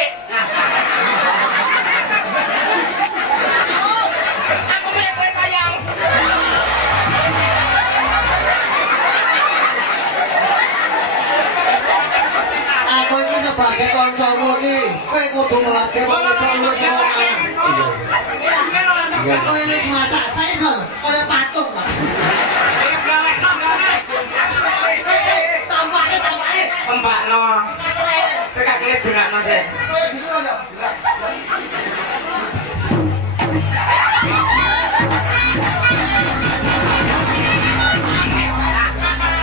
dikit. Aku punya kue sayang. Aku ini sebagai koncomu ini, kowe kudu melatih wanita lu semua. Kowe ini semacam saya kan, kowe patung Pak. Pembak no, sekali dengar mas ya. Kowe bisa nggak?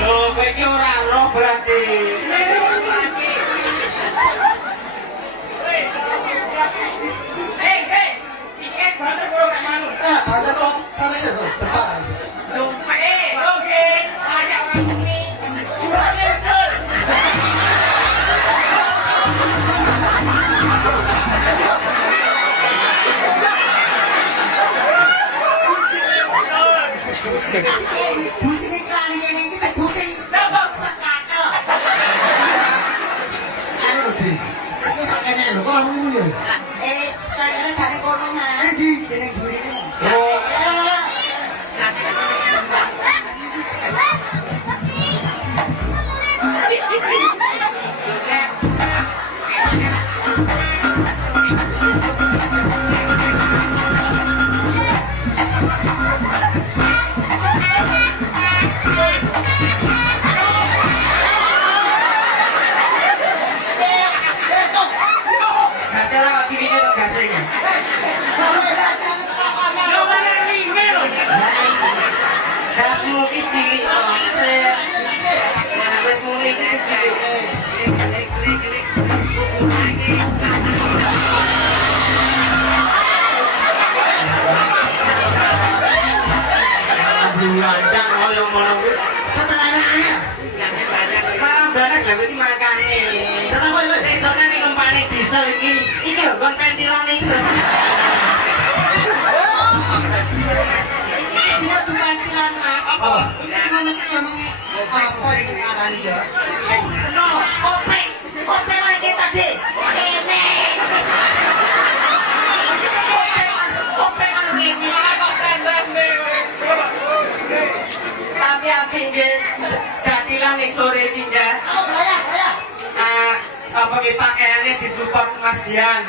Loh, kowe iki ora roh berarti. Ikes banget kok nek manu. Banyak kok, sana aja tuh, depan. Lupa oke, aja orang ini. Kurang betul. Pusing iklan ini kita pusing. Sekakel. Ayo di, itu sakitnya lo, kok kamu ya? Saya kira dari kono mah. Di, Jadi duri ini. oh, Gasnya orang kok cirinya tuh gasnya. Gas mulu ciri oset. Gas mulu ciri. Bulandang kalau mau setelahnya aja. marah banget gak ngerti makane. Terus aku itu sesone nih kempane diesel iki lho kon ventilan iki lho. Ini tidak bukan kilan mas. Apa? Ini ngomongnya apa ini arani ya? Kope, kope mana kita tadi? Ini. Kope mana ini? Tapi aku nggih jadilan ning sore iki ya. Apa ki pakaiannya disupport Mas Dian.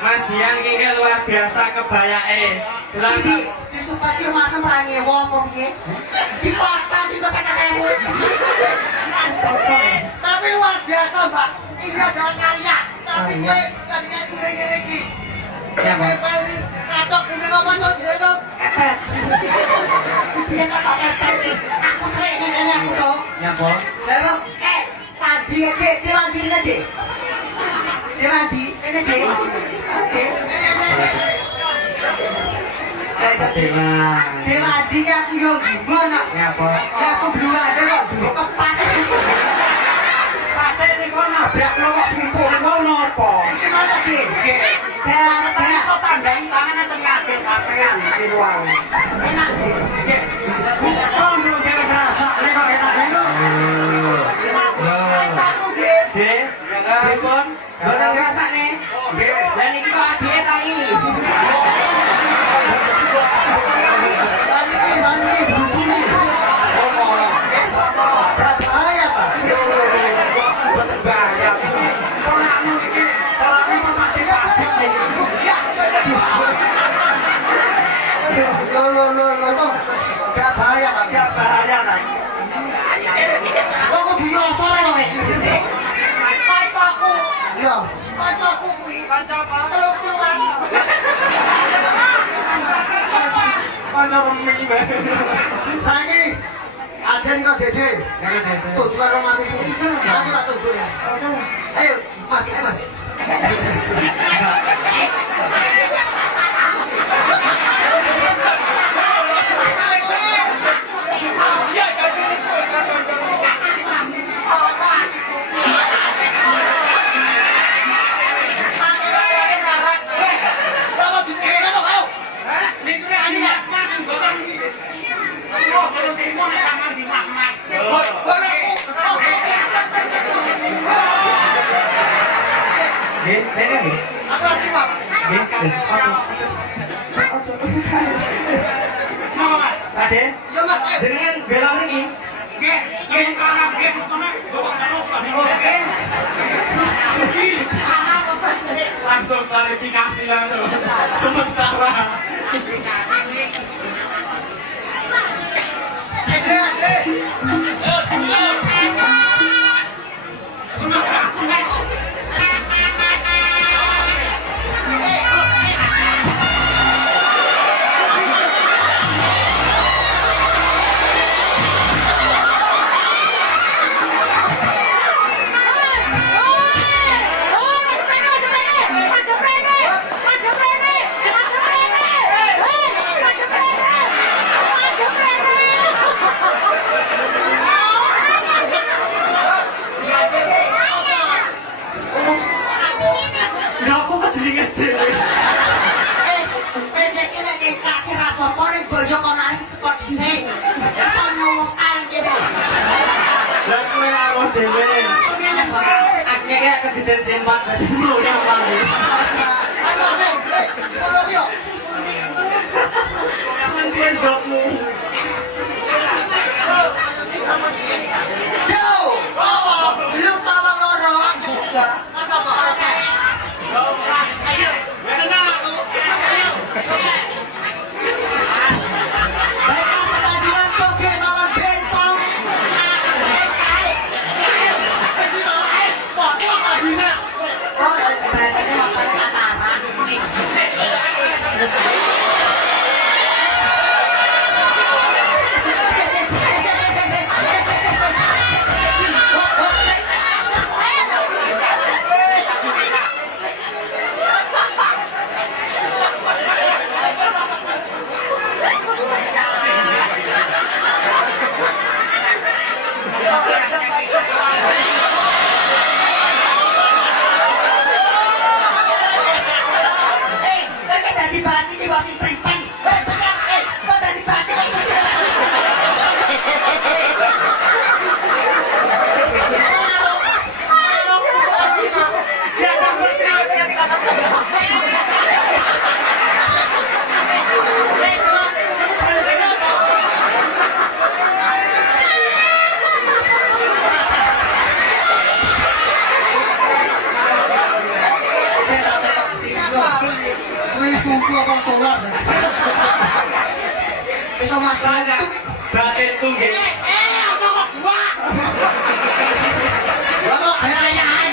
Mas Dian iki luar biasa kebayake. Ini disupati masa peranyewo apa piye? Dipotong di kosan kamu. Tapi luar biasa Mbak, ini adalah karya. Tapi gue tadi kayak kuning ini. Siapa? Paling katok kuning apa tuh sih dong? Epet. Dia kata tapi aku sering ini aku dong. Ya, Bos. Lalu tadi dia mandi ini deh. Dia mandi ini deh. Oke. Dia mandi ya aku yang gimana? Ya, Bos. Ya aku belum ada kok dulu kepas. Pas ini kok nabrak lo kok simpul kok nopo? Gimana tadi? Saya Tadi kok tandain tangan tengah ke sampean di luar. enak sih. Kok belum kira kerasa ini kok enak dulu. Aku deh. Dek, Depon, boten kerasa nih. Dan ini kok adiknya tak ini. Mandi, bucu nih. Oh, orang. Berat bahaya Pak. Bahaya. Orangmu ini, orangmu memakai pajak nih. Lo, berat bahaya Pak. Ya bahaya kan. Kok aku biasa ya Pak? Pacaku, Iya. pacaku kuwi. Kanca apa? Telung puluhan. Kanca remi banget. Saiki ada nih kok Dede. Tujuan romantis ini aku tak tujuan. Ayo Mas, ayo Mas. Ini berarti, Pak. Raden, Ya, Mas. jenengan bela mriki. Nggih, sing karang nggih pokoknya bawa terus Pak. Oke. Langsung klarifikasi langsung. Sementara. Ya aku kedringes dhewe. Pendek ini nih kakek apa-apa nih bojo kono arek teko dhisik. Iso ngomong kali gitu. Lah kowe karo dhewe. Akhirnya kayak kegedean sempat dadi mulai awal. Mungkin dokmu. Yo, lu tolong loro. Enggak. Oke. Baiklah pertandingan toge melawan bencong. Oh, ini makan kataran. Lagi tadi baci di wasit pripen. Kok tadi baci kok Susu apa solar? Bisa masuk itu. Batin tuh nggih. Apa kok gua? Lalu kayaan.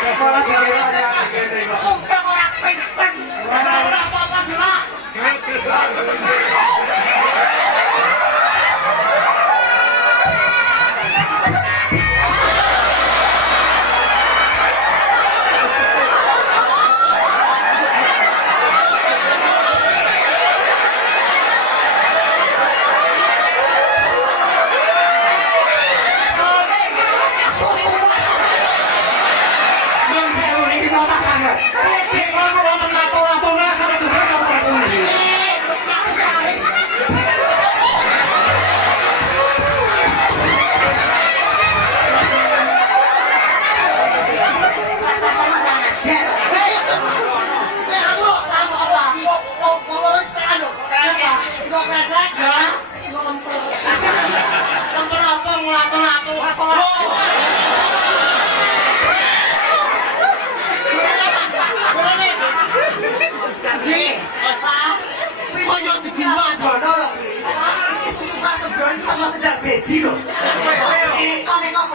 Sekolah dhewe aja ngene kok. sumpah orang pripen. Apa-apa gerak. Nun sewu niki napa banget. Kalau wonten lato-latona sampe duwe sampe tunggu. Ini susu masuk brownies sama sedang beji loh. Kau nih kau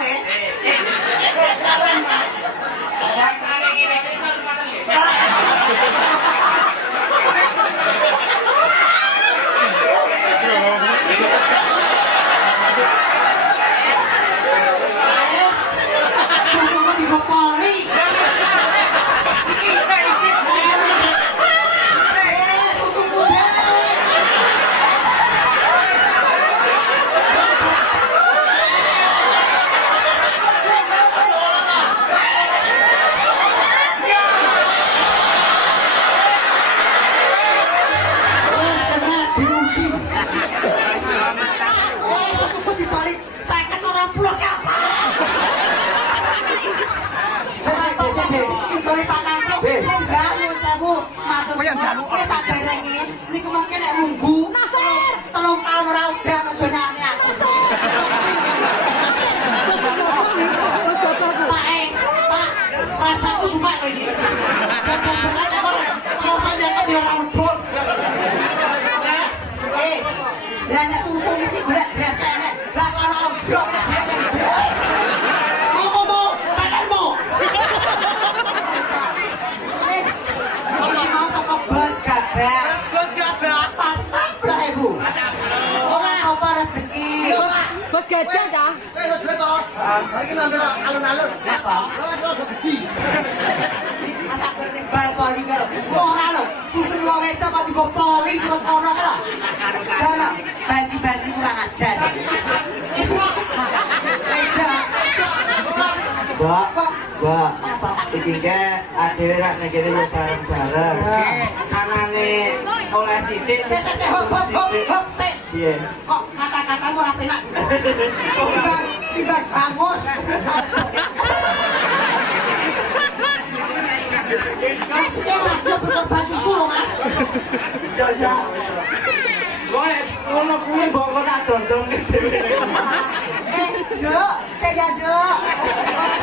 nek munggu. Nasir. 3 tahun ora udah donyane aku. Pak, rasaku sumpah lagi. Gagal banget aku. Kalau saja kan dia orang medun. Lah nek susu iki golek biasane. Lah kalau obrok Ngomong, badanmu. Ini mau toko bos gabah. Bos gabah. 40.000. Ora apa rezeki. Bos gajah dah. Saya duit toh. Lagi nambah alun-alun. Apa? Kalau sudah gede. Anak bertimbal poli karo. Ora lho, susu wong wedok kok digo poli terus ono karo. Sana, banci-banci kurang ajar. Tidak. Mbak, iki ke adewe rak nek kene yo bareng-bareng. Kanane oleh sithik. Hop, sik. Piye? Kok kata-katamu ora penak. Tiba bangus. Dia butuh baju susu loh, Mas. Ya. Kowe ngono kuwi mbok kok tak dondong dhewe. Dok, saya dok.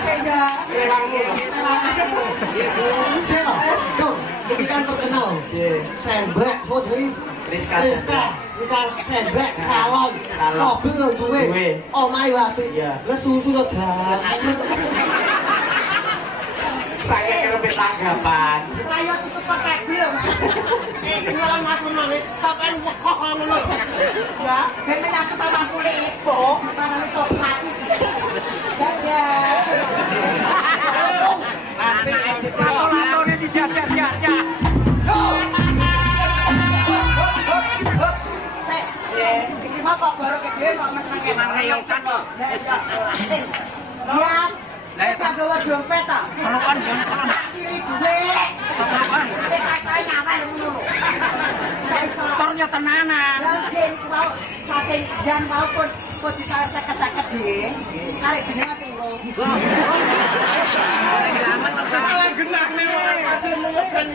Saya. Lewangmu. Siapa? Tuh, ini kan terkenal. Piye? Sembek, bos ini. Rizka. Ini kan sembek, salon. Salon. Mobil lo duwe. Duwe. Omai wapi. Iya. Lah susu lo jalan. Saya kerepet tanggapan. Ayo susu pakai dulu, Mas. Jualan macam mana? Sampai wekok ngono. Ya, ben aku sama kulit. Kok, mana coklat. Dadah. Lato-latone dijajah-jajah. Iki mah kok baru gede kok meneng. Mangreyokan kok. Lihat. Kita gawa dompet ta. Selokan jan selokan. Sili duwe. Selokan. Kita kae ngapain ngono lho. Tornya tenanan. Lah iki mau saking jan mau pun bisa seket-seket dhewe. Arek jenenge sing lho.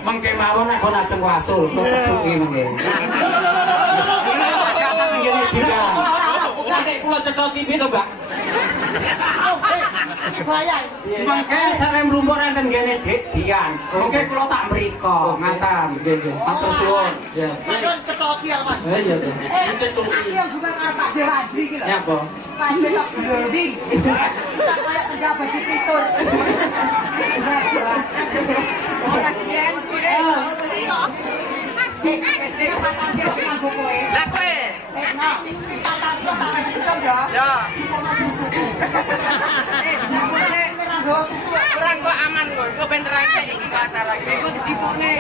Mengke mawon nek kon ajeng wasul kok ketuki mengke. Ini kata ngene bisa. Kadek kula cetha TV to, Mbak. Bayar. Mengke sareng mlumpur enten ngene Dik Dian. Mengke kula tak mriko ngatam. Nggih nggih. Matur suwun. Ya. Kan cetoki apa, Mas? Iya to. Iki yang juga karo Pak Dewadi iki lho. Ya apa? Pak Besok Dewadi. Bisa kayak pejabat di Pitur. Lah kowe. Ora kok aman kok. Kok ben resik iki acara iki. Kok dijipukne.